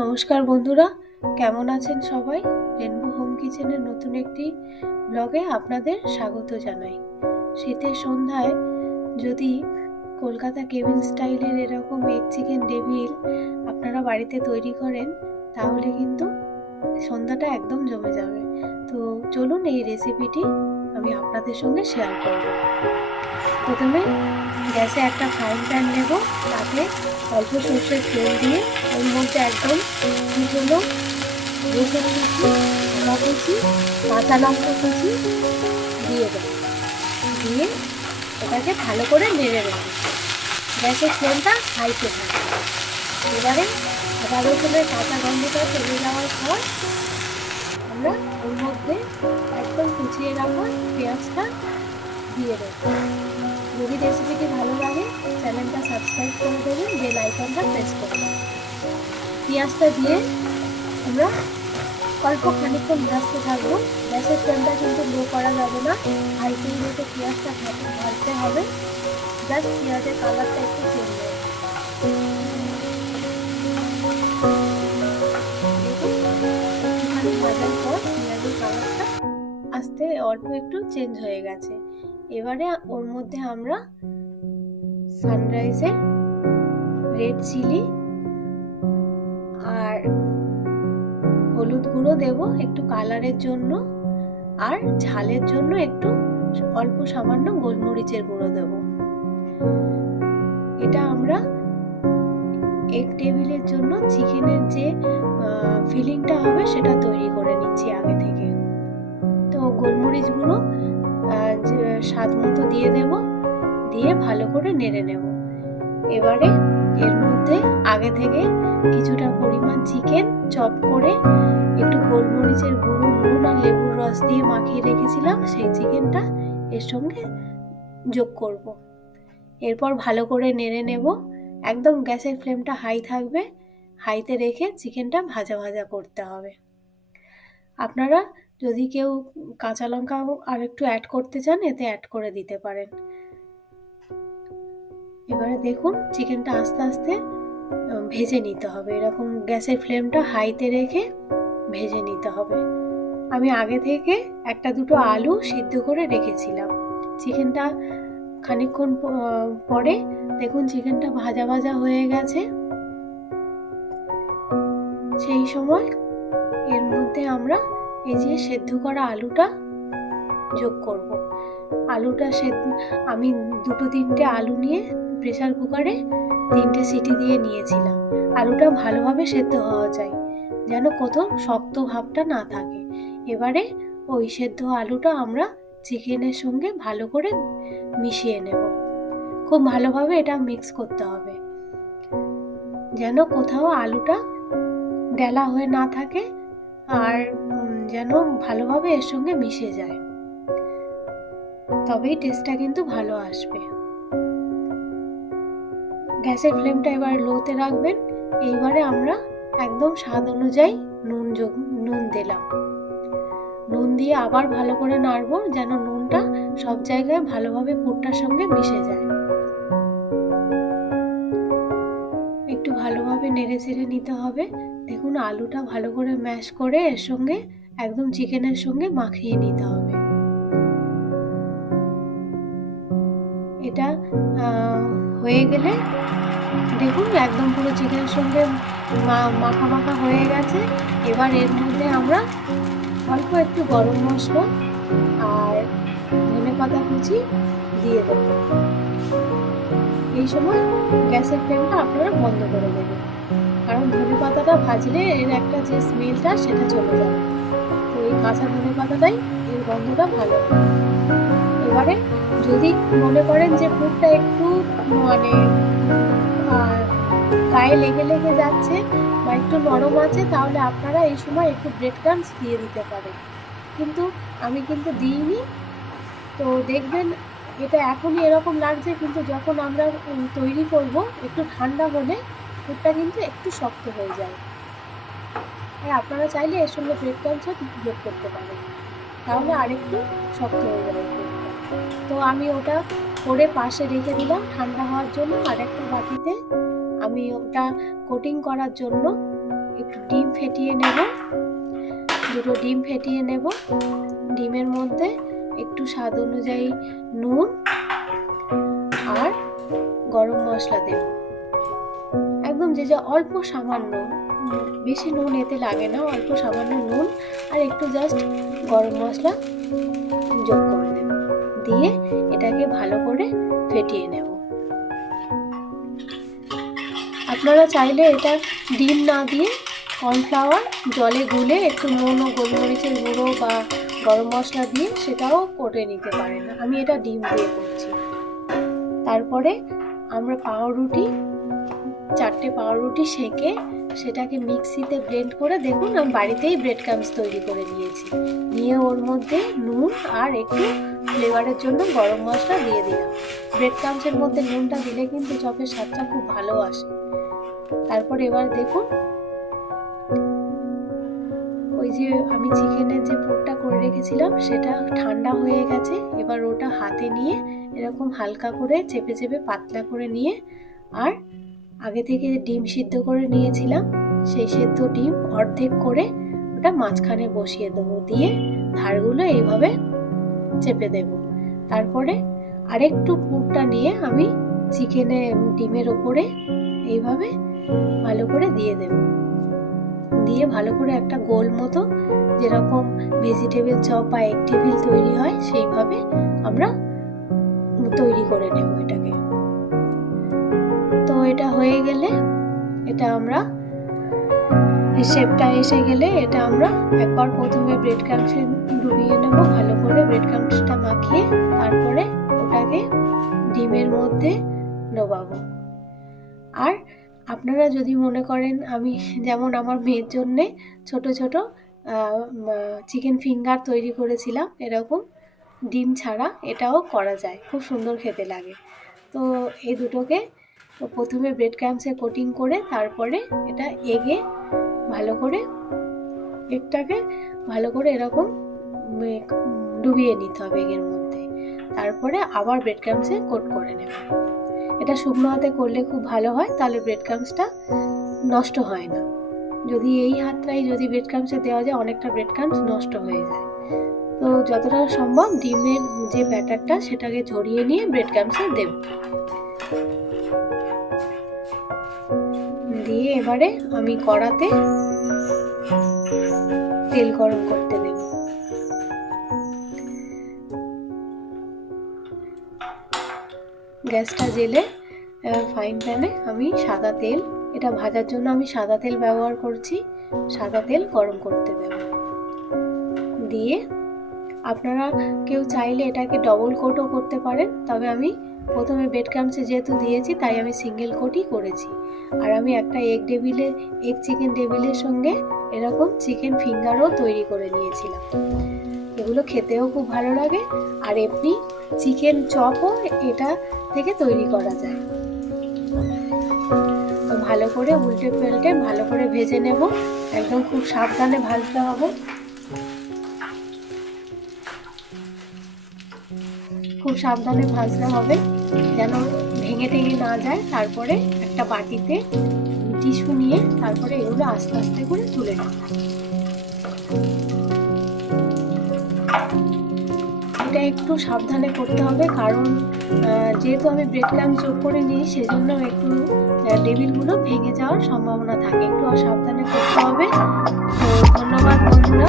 নমস্কার বন্ধুরা, কেমন আছেন সবাই? রেনবো হোম কিচেনের নতুন একটি ব্লগে আপনাদের স্বাগত জানাই। শীতের সন্ধ্যায় যদি কলকাতা কেবিন স্টাইলের এরকম এগ চিকেন ডেভিল আপনারা বাড়িতে তৈরি করেন, তাহলে কিন্তু সন্ধ্যাটা একদম জমে যাবে। তো চলুন এই রেসিপিটি আমি আপনাদের সঙ্গে শেয়ার করব। প্রথমে গ্যাসে একটা ফ্রাইং প্যান নেব, তাতে অল্প সর্ষের তেল দিয়ে ওর মধ্যে একদম কুচনো রসুন কুচি আদা কুচি, কাঁচা লঙ্কা কুচি দিয়ে দেবো। দিয়ে এটাকে ভালো করে নেড়ে দেবো গ্যাসের ফ্লেমটা হাইতে থাকবে এবারে আদা রসুনের কাঁচা গন্ধটা চলে যাওয়ার পর কুচিয়ে পেঁয়াজটা দিয়ে দেবো। যদি রেসিপিটি ভালো লাগে, চ্যানেলটা সাবস্ক্রাইব করে দেবেন বেল আইকনটা প্রেস করবেন পেঁয়াজটা দিয়ে আমরা অল্প খানিকক্ষণ ভাজতে থাকব। গ্যাসের ফ্লেমটা কিন্তু লো করা যাবে না। হাই ফ্লেমে পেঁয়াজটা ভাজতে হবে। জাস্ট পেঁয়াজের কালারটা একটু চেঞ্জ হবে আস্তে অল্প একটু চেঞ্জ হয়ে গেছে। এবারে ওর মধ্যে আমরা সানরাইজের রেড চিলি আর হলুদ গুঁড়ো দেব একটু কালারের জন্য। আর ঝালের জন্য একটু অল্প সামান্য গোলমরিচের গুঁড়ো দেব। এটা আমরা এক টেবিলের জন্য চিকেনের যে ফিলিংটা হবে সেটা তৈরি করে নিচ্ছি আগে থেকে। তো গোলমরিচ গুঁড়ো স্বাদ মতো দিয়ে দেব, দিয়ে ভালো করে নেড়ে নেব। এবারে এর মধ্যে আগে থেকে কিছুটা পরিমাণ চিকেন চপ করে একটু গোলমরিচের গুঁড়ো, নুন আর লেবুর রস দিয়ে মাখিয়ে রেখেছিলাম, সেই চিকেনটা এর সঙ্গে যোগ করব। এরপর ভালো করে নেড়ে নেব। একদম গ্যাসের ফ্লেমটা হাই থাকবে, হাইতে রেখে চিকেনটা ভাজা ভাজা করতে হবে। আপনারা যদি কেউ কাঁচা লঙ্কা আর একটু অ্যাড করতে চান, এতে অ্যাড করে দিতে পারেন। এবারে দেখুন চিকেনটা আস্তে আস্তে ভেজে নিতে হবে। এরকম গ্যাসের ফ্লেমটা হাইতে রেখে ভেজে নিতে হবে। আমি আগে থেকে একটা দুটো আলু সিদ্ধ করে রেখেছিলাম। চিকেনটা খানিকক্ষণ পরে দেখুন চিকেনটা ভাজা ভাজা হয়ে গেছে। সেই সময় এর মধ্যে আমরা এই যে সেদ্ধ করা আলুটা যোগ করব। আলুটা সেদ্ধ, আমি দুটো তিনটে আলু নিয়ে প্রেসার কুকারে তিনটে সিটি দিয়ে নিয়েছিলাম। আলুটা ভালোভাবে সেদ্ধ হওয়া চাই যেন কত শক্ত ভাবটা না থাকে। এবারে ওই সেদ্ধ আলুটা আমরা চিকেনের সঙ্গে ভালো করে মিশিয়ে নেব। খুব ভালোভাবে এটা মিক্স করতে হবে। যেন কোথাও আলুটা ডেলা হয়ে না থাকে, আর যেন ভালোভাবে এর সঙ্গে মিশে যায়। তবেই টেস্টটা কিন্তু ভালো আসবে। গ্যাসের ফ্লেমটা এবার লোতে রাখবেন। এইবারে আমরা একদম স্বাদ অনুযায়ী নুন যোগ, নুন দিলাম। নুন দিয়ে আবার ভালো করে নাড়বো যেন নুনটা সব জায়গায় ভালোভাবে পুরটার সঙ্গে মিশে যায়। একটু ভালোভাবে নেড়ে চেড়ে নিতে হবে। দেখুন আলুটা ভালো করে ম্যাশ করে এর সঙ্গে একদম চিকেনের সঙ্গে মাখিয়ে নিতে হবে। এটা হয়ে গেলে দেখুন একদম পুরো চিকেনের সঙ্গে মাখা মাখা হয়ে গেছে। এবার এর মধ্যে আমরা অল্প একটু গরম মশলা আর ধনে পাতা কুচি দিয়ে দেব। এই সময় গ্যাসের ফ্লেমটা আপনারা বন্ধ করে দেবেন। কারণ ধনে পাতাটা ভাজলে এর একটা যে স্মেলটা সেটা চলে যাবে। এই কাঁচা ধনে পাতাটাই এর গন্ধটা ভালো। এবারে যদি মনে করেন যে পুরটা একটু মানে গায়ে লেগে লেগে যাচ্ছে বা একটু নরম আছে, তাহলে আপনারা এই সময় একটু ব্রেড ক্রামস দিয়ে দিতে পারেন। কিন্তু আমি কিন্তু দিইনি। তো দেখবেন এটা এখনই এরকম লাগছে, কিন্তু যখন আমরা তৈরি করব একটু ঠান্ডা হলে পুরটা কিন্তু একটু শক্ত হয়ে যায়। আর আপনারা চাইলে এর সঙ্গে ব্রেড ক্রামসও যোগ করতে পারেন। তাহলে আরেকটু শক্ত হয়ে যাবে তো আমি ওটা করে পাশে রেখে দিলাম, ঠান্ডা হওয়ার জন্য। আর একটা বাটিতে আমি ওটা কোটিং করার জন্য একটু ডিম ফেটিয়ে নেব। দুটো ডিম ফেটিয়ে নেব। ডিমের মধ্যে একটু স্বাদ অনুযায়ী নুন আর গরম মশলা দেব। একদম যে যা অল্প সামান্য, বেশি নুন এতে লাগে না, অল্প সামান্য নুন আর একটু জাস্ট গরম মশলা যোগ করে দেব দিয়ে এটাকে ভালো করে ফেটিয়ে নেব। আপনারা চাইলে এটা ডিম না দিয়ে কর্নফ্লাওয়ার জলে গুলে একটু নুন ও গোলমরিচের গুঁড়ো বা গরম মশলা দিয়ে সেটাও করে নিতে পারেন। আমি এটা ডিম দিয়ে করছি। তারপরে আমরা পাউরুটি চারটে পাউরুটি সেঁকে সেটাকে মিক্সিতে ব্লেন্ড করে দেখুন, আমি বাড়িতেই ব্রেড ক্রামস তৈরি করে নিয়েছি। নিয়ে ওর মধ্যে নুন আর একটু ফ্লেভারের জন্য গরম মশলা দিয়ে দিলাম। ব্রেড ক্রামসের মধ্যে নুনটা দিলে কিন্তু চপের স্বাদটা খুব ভালো আসে। তারপর এবার দেখুন, ওই যে আমি চিকেনের যে পুরটা করে রেখেছিলাম, সেটা ঠান্ডা হয়ে গেছে। এবার ওটা হাতে নিয়ে এরকম হালকা করে চেপে চেপে পাতলা করে নিয়ে আর আগে থেকে ডিম সিদ্ধ করে নিয়েছিলাম, সেই সেদ্ধ ডিম অর্ধেক করে ওটা মাঝখানে বসিয়ে দেবো, দিয়ে ধারগুলো এইভাবে চেপে দেব। তারপরে আরেকটু পুরটা নিয়ে আমি চিকেনে ডিমের ওপরে এইভাবে ভালো করে দিয়ে দেব। দিয়ে ভালো করে একটা গোল মতো যেরকম ভেজিটেবল চপ বা এগ টেবিল তৈরি হয়, সেইভাবে আমরা তৈরি করে নেব এটাকে। এটা হয়ে গেলে এটা আমরা শেপটা এসে গেলে এটা আমরা একবার প্রথমে ব্রেড ক্রামসে ডুবিয়ে নেব, ভালো করে ব্রেড ক্রামসটা মাখিয়ে তারপরে ওটাকে ডিমের মধ্যে ডোবাবো। আর আপনারা যদি মনে করেন আমি যেমন আমার মেয়ের জন্যে ছোট ছোট চিকেন ফিঙ্গার তৈরি করেছিলাম, এরকম ডিম ছাড়া এটাও করা যায়, খুব সুন্দর খেতে লাগে। তো এই দুটোকে প্রথমে ব্রেড ক্রামসে কোটিং করে তারপরে এটা এগে ভালো করে এগটাকে ভালো করে এরকম ডুবিয়ে নিতে হবে এগের মধ্যে। তারপরে আবার ব্রেড ক্রামসে কোট করে নেবে। এটা শুকনো হাতে করলে খুব ভালো হয়, তাহলে ব্রেড ক্রামসটা নষ্ট হয় না। যদি এই হাতটাই যদি ব্রেড ক্রামসে দেওয়া যায়, অনেকটা ব্রেড ক্রামস নষ্ট হয়ে যায়। তো যতটা সম্ভব ডিমের যে ব্যাটারটা সেটাকে ঝরিয়ে নিয়ে ব্রেড ক্রামসে দেব। এবারে আমি কড়াতে তেল গরম করতে দেব। গ্যাসটা জেলে ফাইন প্যানে আমি সাদা তেল, এটা ভাজার জন্য আমি সাদা তেল ব্যবহার করছি, সাদা তেল গরম করতে দেব। দিয়ে আপনারা কেউ চাইলে এটাকে ডবল কোটও করতে পারেন, তবে আমি প্রথমে বেড ক্রামসে যেহেতু দিয়েছি, তাই আমি সিঙ্গেল কোটই করেছি। আর আমি একটা এগ টেবিলের এগ চিকেন টেবিলের সঙ্গে এরকম চিকেন ফিঙ্গারও তৈরি করে নিয়েছিলাম। এগুলো খেতেও খুব ভালো লাগে, আর এমনি চিকেন চপও এটা থেকে তৈরি করা যায়। তো ভালো করে উল্টে পাল্টে ভালো করে ভেজে নেব, একদম খুব সাবধানে ভাজতে হবে। খুব সাবধানে ভাজতে হবে, যেন ভেঙে টেঙে না যায়। তারপরে একটা বাটিতে টিস্যু নিয়ে তারপরে এগুলো আস্তে আস্তে করে তুলে নেব। এটা একটু সাবধানে করতে হবে, কারণ যেহেতু আমি ব্রেড ক্রাম যোগ করে নিই, সেজন্য একটু টেবিলগুলো ভেঙে যাওয়ার সম্ভাবনা থাকে। একটু সাবধানে করতে হবে। তো ধন্যবাদ বন্ধুরা।